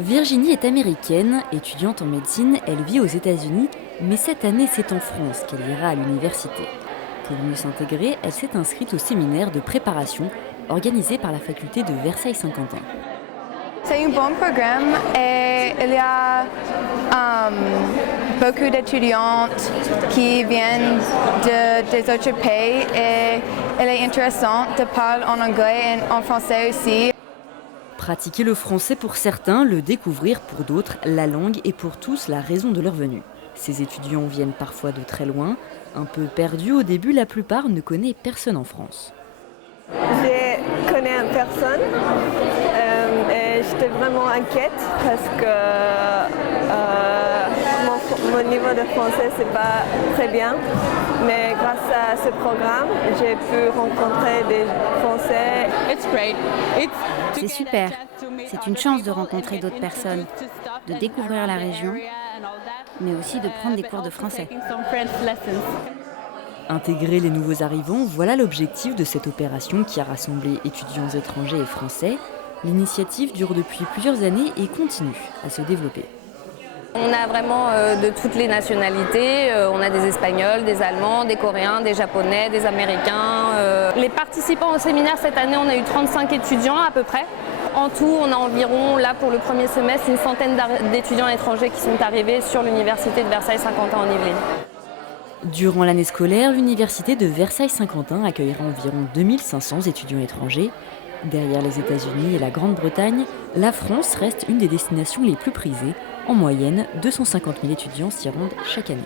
Virginie est américaine, étudiante en médecine, elle vit aux États-Unis, mais cette année c'est en France qu'elle ira à l'université. Pour mieux s'intégrer, elle s'est inscrite au séminaire de préparation organisé par la faculté de Versailles-Saint-Quentin. C'est un bon programme et il y a beaucoup d'étudiantes qui viennent des autres pays et il est intéressant de parler en anglais et en français aussi. Pratiquer le français pour certains, le découvrir pour d'autres, la langue est pour tous la raison de leur venue. Ces étudiants viennent parfois de très loin. Un peu perdus au début, la plupart ne connaissent personne en France. Je connais personne et j'étais vraiment inquiète parce que mon niveau de français c'est pas très bien. Mais grâce à ce programme, j'ai pu rencontrer des Français. C'est super. C'est une chance de rencontrer d'autres personnes, de découvrir la région, mais aussi de prendre des cours de français. Intégrer les nouveaux arrivants, voilà l'objectif de cette opération qui a rassemblé étudiants étrangers et français. L'initiative dure depuis plusieurs années et continue à se développer. On a vraiment de toutes les nationalités, on a des Espagnols, des Allemands, des Coréens, des Japonais, des Américains. Les participants au séminaire cette année, on a eu 35 étudiants à peu près. En tout, on a environ, là pour le premier semestre, une centaine d'étudiants étrangers qui sont arrivés sur l'université de Versailles-Saint-Quentin en Yvelines. Durant l'année scolaire, l'université de Versailles-Saint-Quentin accueillera environ 2500 étudiants étrangers. Derrière les États-Unis et la Grande-Bretagne, la France reste une des destinations les plus prisées. En moyenne, 250 000 étudiants s'y rendent chaque année.